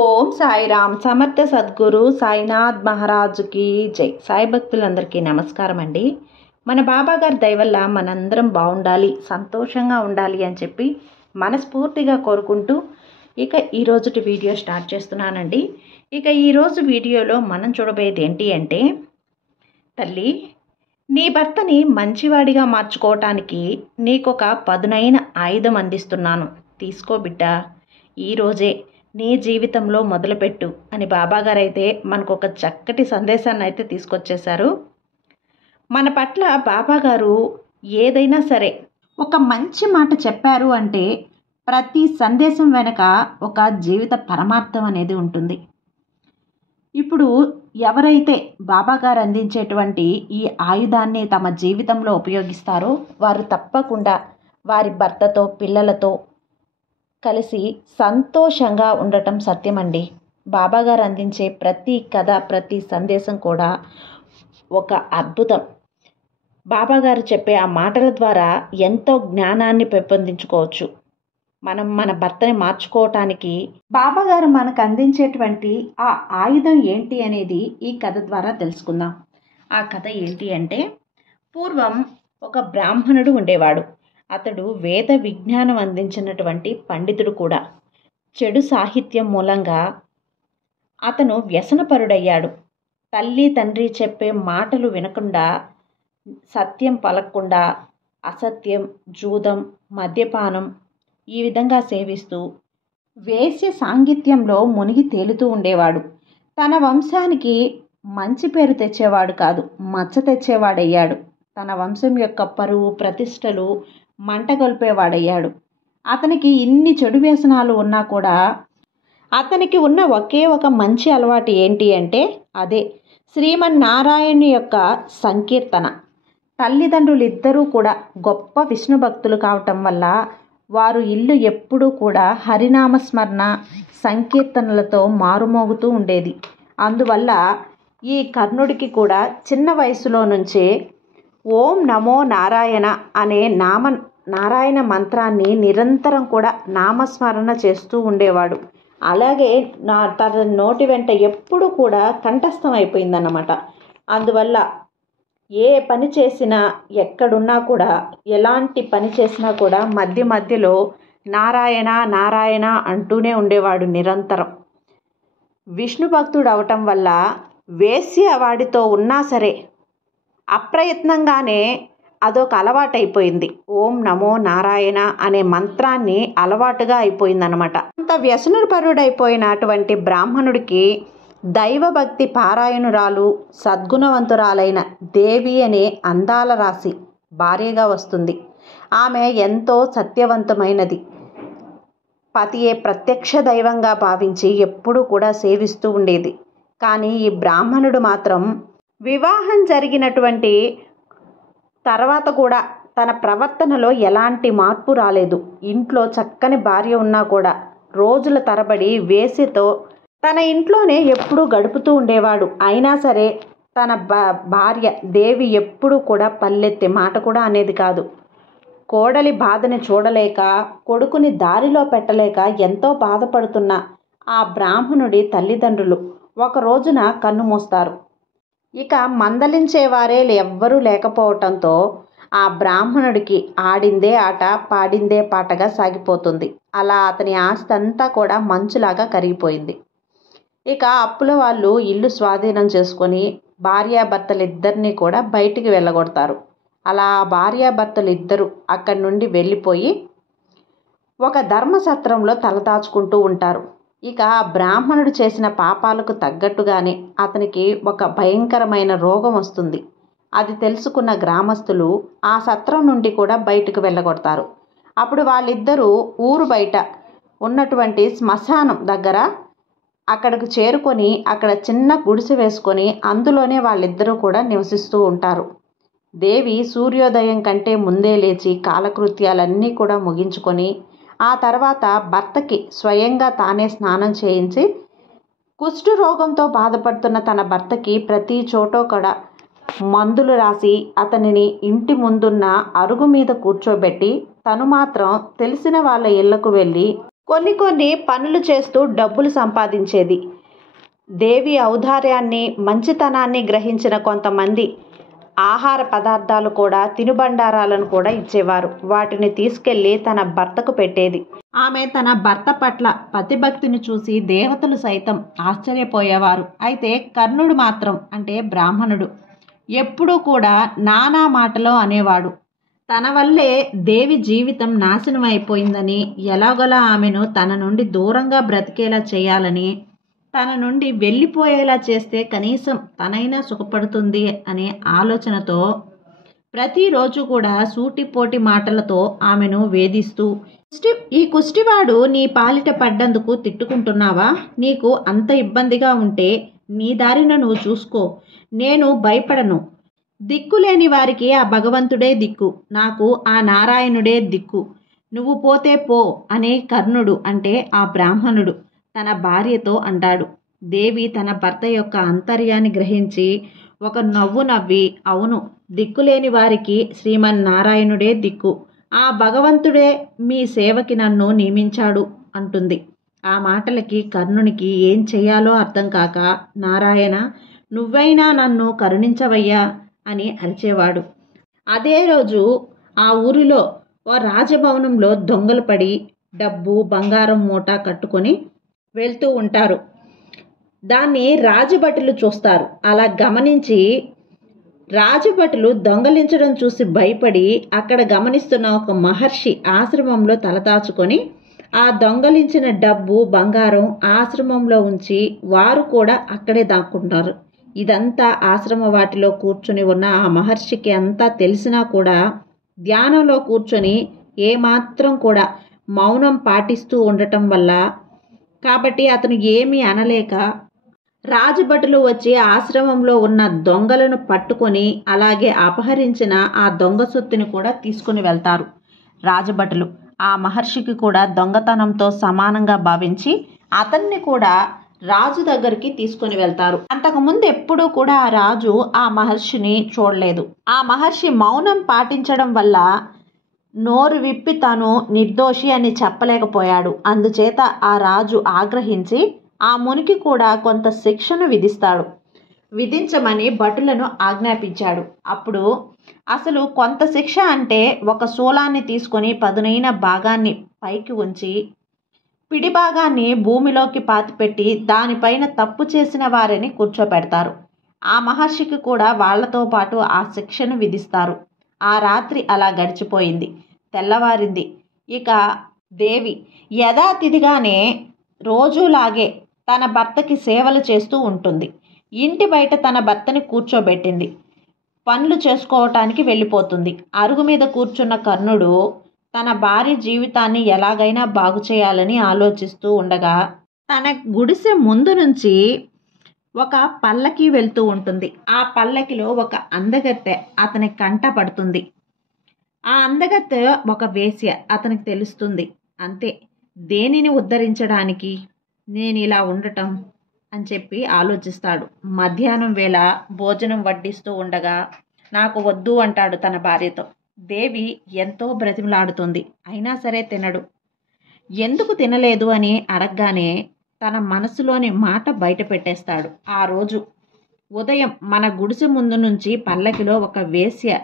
ఓం సాయిరామ్. సమర్థ సద్గురు సాయినాథ్ మహారాజుకి జై. సాయి భక్తులందరికీ నమస్కారం అండి. మన బాబా గారి దయ వల్ల మనందరం బాగుండాలి, సంతోషంగా ఉండాలి అని చెప్పి మనస్ఫూర్తిగా కోరుకుంటూ ఇక ఈరోజుటి వీడియో స్టార్ట్ చేస్తున్నానండి. ఇక ఈరోజు వీడియోలో మనం చూడబోయేది ఏంటి అంటే, తల్లి, నీ భర్తని మంచివాడిగా మార్చుకోవటానికి నీకొక పదునైన ఆయుధం అందిస్తున్నాను, తీసుకో బిడ్డ, ఈరోజే నీ జీవితంలో మొదలుపెట్టు అని బాబాగారు అయితే మనకు ఒక చక్కటి సందేశాన్ని అయితే తీసుకొచ్చేశారు. మన పట్ల బాబాగారు ఏదైనా సరే ఒక మంచి మాట చెప్పారు అంటే ప్రతి సందేశం వెనుక ఒక జీవిత పరమార్థం అనేది ఉంటుంది. ఇప్పుడు ఎవరైతే బాబాగారు అందించేటువంటి ఈ ఆయుధాన్ని తమ జీవితంలో ఉపయోగిస్తారో వారు తప్పకుండా వారి భర్తతో, పిల్లలతో కలిసి సంతోషంగా ఉండటం సత్యమండి. బాబాగారు అందించే ప్రతి కథ, ప్రతి సందేశం కూడా ఒక అద్భుతం. బాబాగారు చెప్పే ఆ మాటల ద్వారా ఎంతో జ్ఞానాన్ని పెంపొందించుకోవచ్చు. మనం మన భర్తని మార్చుకోవటానికి బాబాగారు మనకు అందించేటువంటి ఆ ఆయుధం ఏంటి అనేది ఈ కథ ద్వారా తెలుసుకుందాం. ఆ కథ ఏంటి అంటే, పూర్వం ఒక బ్రాహ్మణుడు ఉండేవాడు. అతడు వేద విజ్ఞానం అందించినటువంటి పండితుడు కూడా. చెడు సాహిత్యం మూలంగా అతను వ్యసనపరుడయ్యాడు. తల్లి తండ్రి చెప్పే మాటలు వినకుండా, సత్యం పలకకుండా అసత్యం, జూదం, మద్యపానం ఈ విధంగా సేవిస్తూ వేశ్య సాంగిత్యంలో మునిగి తేలుతూ ఉండేవాడు. తన వంశానికి మంచి పేరు తెచ్చేవాడు కాదు, మచ్చ తెచ్చేవాడయ్యాడు. తన వంశం యొక్క పరువు ప్రతిష్టలు మంటగొల్పేవాడయ్యాడు. అతనికి ఇన్ని చెడు వ్యసనాలు ఉన్నా కూడా అతనికి ఉన్న ఒకే ఒక మంచి అలవాటు ఏంటి అంటే అదే శ్రీమన్నారాయణుని యొక్క సంకీర్తన. తల్లిదండ్రులు ఇద్దరూ కూడా గొప్ప విష్ణు భక్తులు కావటం వల్ల వారు ఇల్లు ఎప్పుడూ కూడా హరినామస్మరణ సంకీర్తనలతో మారుమోగుతూ ఉండేది. అందువల్ల ఈ కర్ణుడికి కూడా చిన్న వయసులో నుంచే ఓం నమో నారాయణ అనే నారాయణ మంత్రాన్ని నిరంతరం కూడా నామస్మరణ చేస్తూ ఉండేవాడు. అలాగే తన నోటి వెంట ఎప్పుడు కూడా కంఠస్థం అయిపోయిందన్నమాట. అందువల్ల ఏ పని చేసినా, ఎక్కడున్నా కూడా, ఎలాంటి పని చేసినా కూడా మధ్య మధ్యలో నారాయణ నారాయణ అంటూనే ఉండేవాడు నిరంతరం. విష్ణు భక్తుడు అవటం వల్ల వేశ్య వాడితో ఉన్నా సరే అప్రయత్నంగానే అదొక అలవాటైపోయింది. ఓం నమో నారాయణ అనే మంత్రాన్ని అలవాటుగా అయిపోయిందనమాట. అంత వ్యసనపరుడైపోయినటువంటి బ్రాహ్మణుడికి దైవభక్తి పారాయణురాలు, సద్గుణవంతురాలైన దేవి అనే అందాల రాశి భార్యగా వస్తుంది. ఆమె ఎంతో సత్యవంతమైనది. పతియే ప్రత్యక్ష దైవంగా భావించి ఎప్పుడూ కూడా సేవిస్తూ ఉండేది. కానీ ఈ బ్రాహ్మణుడు మాత్రం వివాహం జరిగినటువంటి తర్వాత కూడా తన ప్రవర్తనలో ఎలాంటి మార్పు రాలేదు. ఇంట్లో చక్కని భార్య ఉన్నా కూడా రోజుల తరబడి వేశ్యతో తన ఇంట్లోనే ఎప్పుడూ గడుపుతూ ఉండేవాడు. అయినా సరే తన భార్య దేవి ఎప్పుడూ కూడా పల్లెత్తే మాట కూడా అనేది కాదు. కోడలి బాధని చూడలేక, కొడుకుని దారిలో పెట్టలేక ఎంతో బాధపడుతున్న ఆ బ్రాహ్మణుడి తల్లిదండ్రులు ఒక రోజున కన్ను మూస్తారు. ఇక మందలించేవారే ఎవ్వరూ లేకపోవటంతో ఆ బ్రాహ్మణుడికి ఆడిందే ఆట, పాడిందే పాటగా సాగిపోతుంది. అలా అతని ఆస్తి అంతా కూడా మంచులాగా కరిగిపోయింది. ఇక అప్పుల వాళ్ళు ఇల్లు స్వాధీనం చేసుకొని భార్యాభర్తలిద్దరినీ కూడా బయటికి వెళ్ళగొడతారు. అలా భార్యాభర్తలు ఇద్దరు అక్కడి నుండి వెళ్ళిపోయి ఒక ధర్మసత్రంలో తలదాచుకుంటూ ఉంటారు. ఇక బ్రాహ్మణుడు చేసిన పాపాలకు తగ్గట్టుగానే అతనికి ఒక భయంకరమైన రోగం వస్తుంది. అది తెలుసుకున్న గ్రామస్తులు ఆ సత్రం నుండి కూడా బయటకు వెళ్ళగొడతారు. అప్పుడు వాళ్ళిద్దరూ ఊరు బయట ఉన్నటువంటి శ్మశానం దగ్గర అక్కడికి చేరుకొని అక్కడ చిన్న గుడిసె వేసుకొని అందులోనే వాళ్ళిద్దరూ కూడా నివసిస్తూ ఉంటారు. దేవి సూర్యోదయం కంటే ముందే లేచి కాలకృత్యాలన్నీ కూడా ముగించుకొని ఆ తర్వాత భర్తకి స్వయంగా తానే స్నానం చేయించి కుష్టు రోగంతో బాధపడుతున్న తన భర్తకి ప్రతి చోట కూడా మందులు రాసి అతనిని ఇంటి ముందున్న అరుగు మీద కూర్చోబెట్టి తను మాత్రం తెలిసిన వాళ్ళ ఇళ్లకు వెళ్ళి కొన్ని కొన్ని పనులు చేస్తూ డబ్బులు సంపాదించేది. దేవి ఔదార్యాన్ని, మంచితనాన్ని గ్రహించిన కొంతమంది ఆహార పదార్థాలు కూడా, తినుబండారాలను కూడా ఇచ్చేవారు. వాటిని తీసుకెళ్లి తన భర్తకు పెట్టేది. ఆమె తన భర్త పట్ల పతిభక్తిని చూసి దేవతలు సైతం ఆశ్చర్యపోయేవారు. అయితే కర్ణుడు మాత్రం, అంటే బ్రాహ్మణుడు, ఎప్పుడూ కూడా నానా మాటలో అనేవాడు. తన వల్లే దేవి జీవితం నాశనం అయిపోయిందని, ఎలాగోలా ఆమెను తన నుండి దూరంగా బ్రతికేలా చేయాలని, తన నుండి వెళ్ళిపోయేలా చేస్తే కనీసం తనైనా సుఖపడుతుంది అనే ఆలోచనతో ప్రతిరోజు కూడా సూటిపోటి మాటలతో ఆమెను వేధిస్తూ, ఈ కుష్టివాడు నీ పాలిట పడ్డందుకు తిట్టుకుంటున్నావా? నీకు అంత ఇబ్బందిగా ఉంటే నీ దారిన నువ్వు చూసుకో, నేను భయపడను. దిక్కులేని వారికి ఆ భగవంతుడే దిక్కు, నాకు ఆ నారాయణుడే దిక్కు, నువ్వు పోతే పో అనే కర్ణుడు, అంటే ఆ బ్రాహ్మణుడు, తన భార్యతో అంటాడు. దేవి తన భర్త యొక్క అంతర్యాన్ని గ్రహించి ఒక నవ్వు నవ్వి, అవును, దిక్కులేని వారికి శ్రీమన్నారాయణుడే దిక్కు, ఆ భగవంతుడే మీ సేవకి నన్ను నియమించాడు అంటుంది. ఆ మాటలకి కర్ణునికి ఏం చెయ్యాలో అర్థం కాక, నారాయణ, నువ్వైనా నన్ను కరుణించవయ్యా అని అరిచేవాడు. అదే రోజు ఆ ఊరిలో ఓ రాజభవనంలో దొంగలు పడి డబ్బు, బంగారం మూట కట్టుకొని వెళ్తూ ఉంటారు. దాన్ని రాజభటులు చూస్తారు. అలా గమనించి రాజభటులు దొంగలించడం చూసి భయపడి అక్కడ గమనిస్తున్న ఒక మహర్షి ఆశ్రమంలో తలదాచుకొని ఆ దొంగలించిన డబ్బు, బంగారం ఆశ్రమంలో ఉంచి వారు కూడా అక్కడే దాక్కుంటారు. ఇదంతా ఆశ్రమ వాటిలో కూర్చుని ఉన్న ఆ మహర్షికి అంతా తెలిసినా కూడా ధ్యానంలో కూర్చొని ఏమాత్రం కూడా మౌనం పాటిస్తూ ఉండటం వల్ల, కాబట్టి అతను ఏమీ అనలేక రాజభటులు వచ్చి ఆశ్రమంలో ఉన్న దొంగలను పట్టుకొని అలాగే అపహరించిన ఆ దొంగ సొత్తుని కూడా తీసుకుని వెళ్తారు రాజభటులు. ఆ మహర్షికి కూడా దొంగతనంతో సమానంగా భావించి అతన్ని కూడా రాజు దగ్గరికి తీసుకొని వెళ్తారు. అంతకుముందు ఎప్పుడూ కూడా ఆ రాజు ఆ మహర్షిని చూడలేదు. ఆ మహర్షి మౌనం పాటించడం వల్ల నోరు విప్పి తాను నిర్దోషి అని చెప్పలేకపోయాడు. అందుచేత ఆ రాజు ఆగ్రహించి ఆ మునికి కూడా కొంత శిక్షను విధించమని భటులను ఆజ్ఞాపించాడు. అప్పుడు అసలు కొంత శిక్ష అంటే ఒక శూలాన్ని తీసుకొని పదునైన భాగాన్ని పైకి ఉంచి పిడి భాగాన్ని భూమిలోకి పాతిపెట్టి దానిపైన తప్పు చేసిన వారిని కూర్చోపెడతారు. ఆ మహర్షికి కూడా వాళ్లతో పాటు ఆ శిక్షను విధిస్తారు. ఆ రాత్రి అలా గడిచిపోయింది. తెల్లవారింది. ఇక దేవి యథాతిథిగానే రోజులాగే తన భర్తకి సేవలు చేస్తూ ఉంటుంది. ఇంటి బయట తన భర్తని కూర్చోబెట్టింది. పనులు చేసుకోవటానికి వెళ్ళిపోతుంది. అరుగు మీద కూర్చున్న కర్ణుడు తన భార్య జీవితాన్ని ఎలాగైనా బాగు చేయాలని ఆలోచిస్తూ ఉండగా తన గుడిసె ముందు నుంచి ఒక పల్లకి వెళ్తూ ఉంటుంది. ఆ పల్లకిలో ఒక అందగత్తె అతని కంట పడుతుంది. ఆ అందగత్తె ఒక వేశ్య, అతనికి తెలుస్తుంది. అంతే, దేనిని ఉద్ధరించడానికి నేను ఇలా ఉండటం అని చెప్పి ఆలోచిస్తాడు. మధ్యాహ్నం వేళ భోజనం వడ్డిస్తూ ఉండగా నాకు వద్దు అంటాడు తన భార్యతో. దేవి ఎంతో బ్రతిమలాడుతుంది, అయినా సరే తినడు. ఎందుకు తినలేదు అని అడగగానే తన మనసులోని మాట బయట పెట్టేస్తాడు. ఆ రోజు ఉదయం మన గుడిసె ముందు నుంచి పల్లకిలో ఒక వేశ్య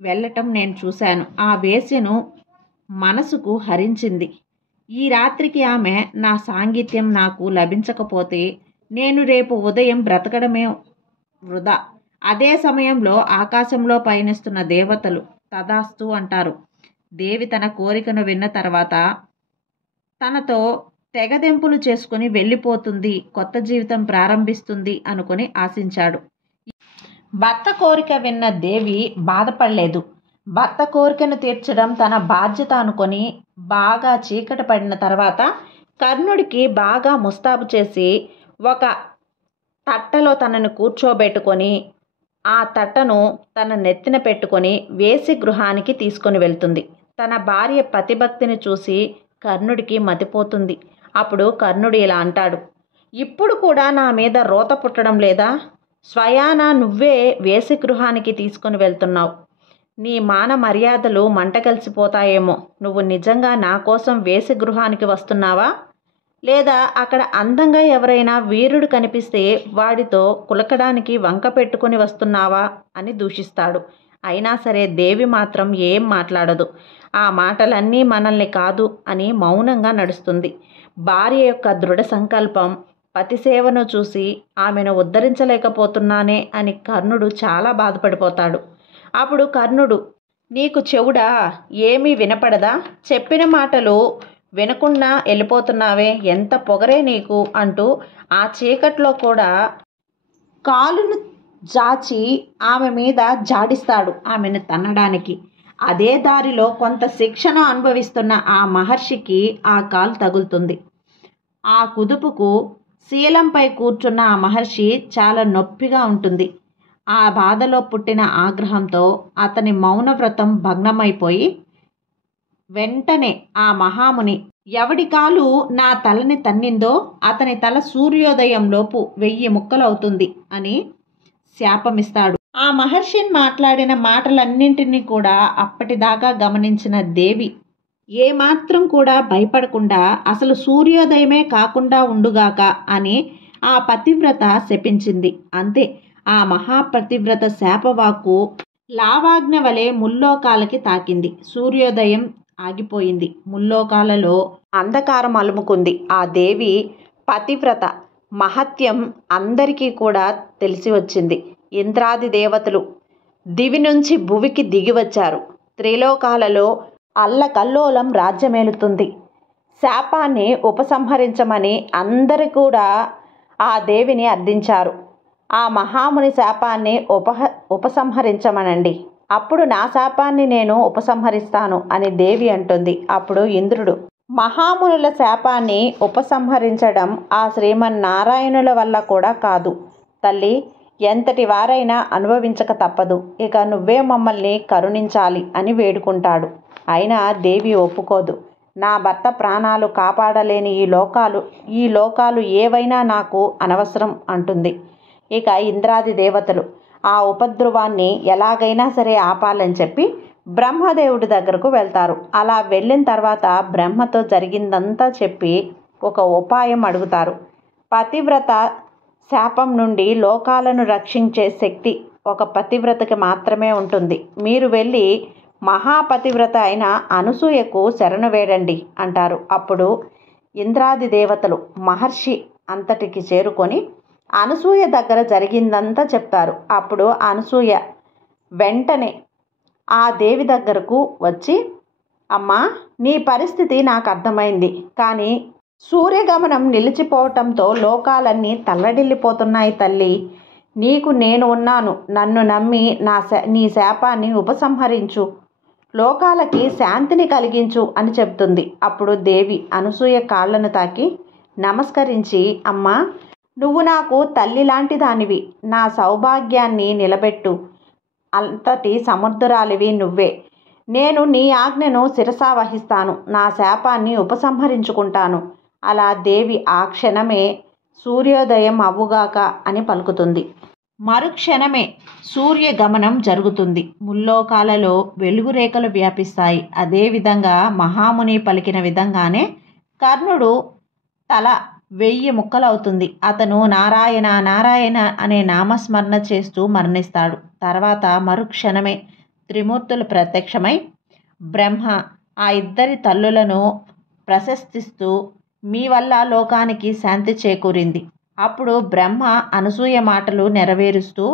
వెళ్ళటం నేను చూశాను. ఆ వేశ్యను మనసుకు హరించింది. ఈ రాత్రికి ఆమె నా సాంగత్యం నాకు లభించకపోతే నేను రేపు ఉదయం బ్రతకడమే వృధా. అదే సమయంలో ఆకాశంలో పయనిస్తున్న దేవతలు తదాస్తు అంటారు. దేవి తన కోరికను విన్న తర్వాత తనతో తెగదెంపులు చేసుకుని వెళ్ళిపోతుంది, కొత్త జీవితం ప్రారంభిస్తుంది అనుకుని ఆశించాడు. భర్త కోరిక విన్న దేవి బాధపడలేదు. భర్త కోరికను తీర్చడం తన బాధ్యత అనుకొని బాగా చీకటి పడిన తర్వాత కర్ణుడికి బాగా ముస్తాబు చేసి ఒక తట్టలో తనను కూర్చోబెట్టుకొని ఆ తట్టను తన నెత్తిన పెట్టుకొని వేసి గృహానికి తీసుకొని వెళ్తుంది. తన భార్య పతిభక్తిని చూసి కర్ణుడికి మతిపోతుంది. అప్పుడు కర్ణుడు ఇలా అంటాడు, ఇప్పుడు కూడా నా మీద రోత పుట్టడం లేదా? స్వయాన నువ్వే వేసి గృహానికి తీసుకొని వెళ్తున్నావు. నీ మాన మర్యాదలు మంట కలిసిపోతాయేమో. నువ్వు నిజంగా నా కోసం వేసి గృహానికి వస్తున్నావా, లేదా అక్కడ అందంగా ఎవరైనా వీరుడు కనిపిస్తే వాడితో కులకడానికి వంక పెట్టుకుని వస్తున్నావా అని దూషిస్తాడు. అయినా సరే దేవి మాత్రం ఏం మాట్లాడదు. ఆ మాటలన్నీ మనల్ని కాదు అని మౌనంగా నడుస్తుంది. భార్య యొక్క దృఢ సంకల్పం, పతిసేవను చూసి ఆమెను ఉద్ధరించలేకపోతున్నానే అని కర్ణుడు చాలా బాధపడిపోతాడు. అప్పుడు కర్ణుడు, నీకు చెవుడా, ఏమీ వినపడదా? చెప్పిన మాటలు వినకుండా వెళ్ళిపోతున్నావే, ఎంత పొగరే నీకు అంటూ ఆ చీకట్లో కూడా కాలును జాచి ఆమె మీద జాడిస్తాడు ఆమెను తన్నడానికి. అదే దారిలో కొంత శిక్షణ అనుభవిస్తున్న ఆ మహర్షికి ఆ కాలు తగులుతుంది. ఆ కుదుపుకు శీలంపై కూర్చున్న ఆ మహర్షి చాలా నొప్పిగా ఉంటుంది. ఆ బాధలో పుట్టిన ఆగ్రహంతో అతని మౌనవ్రతం భగ్నమైపోయి వెంటనే ఆ మహాముని, ఎవడి కాలు నా తలని తన్నిందో అతని తల సూర్యోదయంలోపు 1000 ముక్కలవుతుంది అని శాపమిస్తాడు. ఆ మహర్షిని మాట్లాడిన మాటలన్నింటినీ కూడా అప్పటిదాకా గమనించిన దేవి ఏమాత్రం కూడా భయపడకుండా, అసలు సూర్యోదయమే కాకుండా ఉండుగాక అని ఆ పతివ్రత శపించింది. అంతే, ఆ మహాపతివ్రత శాపవాక్కు లావాగ్న వలె ముల్లోకాలకి తాకింది. సూర్యోదయం ఆగిపోయింది. ముల్లోకాలలో అంధకారం అలుముకుంది. ఆ దేవి పతివ్రత మహత్యం అందరికీ కూడా తెలిసి వచ్చింది. ఇంద్రాది దేవతలు దివి నుంచి భువికి దిగి వచ్చారు. త్రిలోకాలలో అల్లకల్లోలం రాజ్యమేలుతుంది. శాపాన్ని ఉపసంహరించమని అందరూ కూడా ఆ దేవిని అర్థించారు. ఆ మహాముని శాపాన్ని ఉపసంహరించమనండి, అప్పుడు నా శాపాన్ని నేను ఉపసంహరిస్తాను అని దేవి అంటుంది. అప్పుడు ఇంద్రుడు, మహామునుల శాపాన్ని ఉపసంహరించడం ఆ శ్రీమన్నారాయణుల వల్ల కూడా కాదు తల్లి, ఎంతటి వారైనా అనుభవించక తప్పదు. ఇక నువ్వే మమ్మల్ని కరుణించాలి అని వేడుకుంటాడు. అయినా దేవి ఒప్పుకోదు. నా భర్త ప్రాణాలు కాపాడలేని ఈ లోకాలు ఏవైనా నాకు అనవసరం అంటుంది. ఇక ఇంద్రాది దేవతలు ఆ ఉపద్రవాన్ని ఎలాగైనా సరే ఆపాలని చెప్పి బ్రహ్మదేవుడి దగ్గరకు వెళ్తారు. అలా వెళ్ళిన తర్వాత బ్రహ్మతో జరిగిందంతా చెప్పి ఒక ఉపాయం అడుగుతారు. పతివ్రత శాపం నుండి లోకాలను రక్షించే శక్తి ఒక పతివ్రతకి మాత్రమే ఉంటుంది. మీరు వెళ్ళి మహాపతివ్రత అయిన అనసూయకు శరణు వేడండి అంటారు. అప్పుడు ఇంద్రాది దేవతలు మహర్షి అంతటికి చేరుకొని అనసూయ దగ్గర జరిగిందంతా చెప్తారు. అప్పుడు అనసూయ వెంటనే ఆ దేవి దగ్గరకు వచ్చి, అమ్మా, నీ పరిస్థితి నాకు అర్థమైంది. కానీ సూర్యగమనం నిలిచిపోవటంతో లోకాలన్నీ తల్లడిల్లిపోతున్నాయి తల్లి. నీకు నేను ఉన్నాను. నన్ను నమ్మి నీ శాపాన్ని ఉపసంహరించు, లోకాలకి శాంతిని కలిగించు అని చెప్తుంది. అప్పుడు దేవి అనసూయ కాళ్ళను తాకి నమస్కరించి, అమ్మా, నువ్వు నాకు తల్లి లాంటి దానివి. నా సౌభాగ్యాన్ని నిలబెట్టు. అంతటి సముద్రాలివి నువ్వే. నేను నీ ఆజ్ఞను శిరసా వహిస్తాను. నా శాపాన్ని ఉపసంహరించుకుంటాను. అలా దేవి ఆ క్షణమే సూర్యోదయం అవ్వుగాక అని పలుకుతుంది. మరుక్షణమే సూర్యగమనం జరుగుతుంది. ముల్లోకాలలో వెలుగురేఖలు వ్యాపిస్తాయి. అదేవిధంగా మహాముని పలికిన విధంగానే కర్ణుడు తల 1000 ముక్కలవుతుంది. అతను నారాయణ నారాయణ అనే నామస్మరణ చేస్తూ మరణిస్తాడు. తర్వాత మరుక్షణమే త్రిమూర్తులు ప్రత్యక్షమై బ్రహ్మ ఆ ఇద్దరి తల్లులను ప్రశస్తిస్తూ, మీ వల్ల లోకానికి శాంతి చేకూరింది. అప్పుడు బ్రహ్మ అనసూయ మాటలు నెరవేరుస్తూ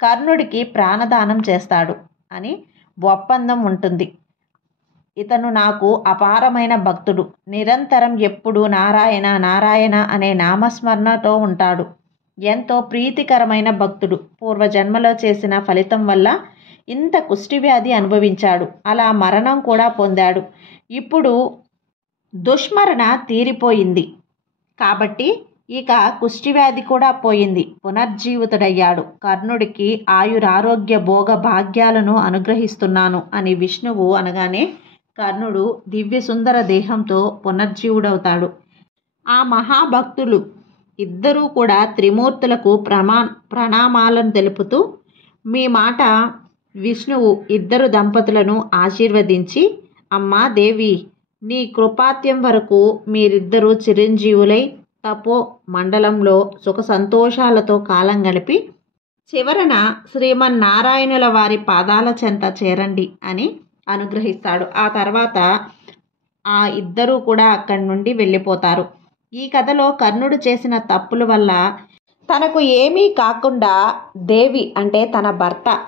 కర్ణుడికి ప్రాణదానం చేస్తాడు అని ఒప్పందం ఉంటుంది. ఇతను నాకు అపారమైన భక్తుడు. నిరంతరం ఎప్పుడూ నారాయణ నారాయణ అనే నామస్మరణతో ఉంటాడు. ఎంతో ప్రీతికరమైన భక్తుడు. పూర్వజన్మలో చేసిన ఫలితం వల్ల ఇంత కుష్ఠవ్యాధి అనుభవించాడు. అలా మరణం కూడా పొందాడు. ఇప్పుడు దుష్మరణ తీరిపోయింది కాబట్టి ఇక కుష్ఠవ్యాధి కూడా పోయింది. పునర్జీవితుడయ్యాడు. కర్ణుడికి ఆయురారోగ్య భోగ భాగ్యాలను అనుగ్రహిస్తున్నాను అని విష్ణువు అనగానే కర్ణుడు దివ్య సుందర దేహంతో పునర్జీవుడవుతాడు. ఆ మహాభక్తులు ఇద్దరూ కూడా త్రిమూర్తులకు ప్రణామాలను తెలుపుతూ, మీ మాట విష్ణువు ఇద్దరు దంపతులను ఆశీర్వదించి, అమ్మా దేవి, నీ కృపాత్యం వరకు మీరిద్దరూ చిరంజీవులై తపో మండలంలో సుఖ సంతోషాలతో కాలం గడిపి చివరన శ్రీమన్నారాయణుల వారి పాదాల చెంత చేరండి అని అనుగ్రహిస్తాడు. ఆ తర్వాత ఆ ఇద్దరూ కూడా అక్కడి నుండి వెళ్ళిపోతారు. ఈ కథలో కర్ణుడు చేసిన తప్పుల వల్ల తనకు ఏమీ కాకుండా దేవి అంటే తన భర్త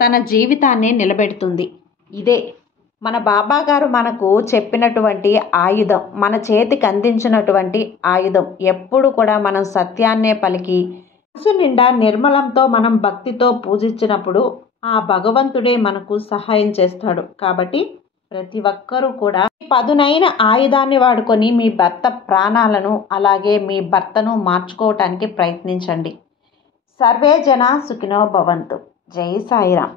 తన జీవితాన్ని నిలబెడుతుంది. ఇదే మన బాబాగారు మనకు చెప్పినటువంటి ఆయుధం, మన చేతికి అందించినటువంటి ఆయుధం. ఎప్పుడు కూడా మనం సత్యాన్నే పలికి మనసు నిండా నిర్మలంతో మనం భక్తితో పూజించినప్పుడు ఆ భగవంతుడే మనకు సహాయం చేస్తాడు. కాబట్టి ప్రతి ఒక్కరూ కూడా పదునైన ఆయుధాన్ని వాడుకొని మీ భర్త ప్రాణాలను అలాగే మీ భర్తను మార్చుకోవటానికి ప్రయత్నించండి. సర్వే జన సుఖినో భవంతు. జై సాయిరాం.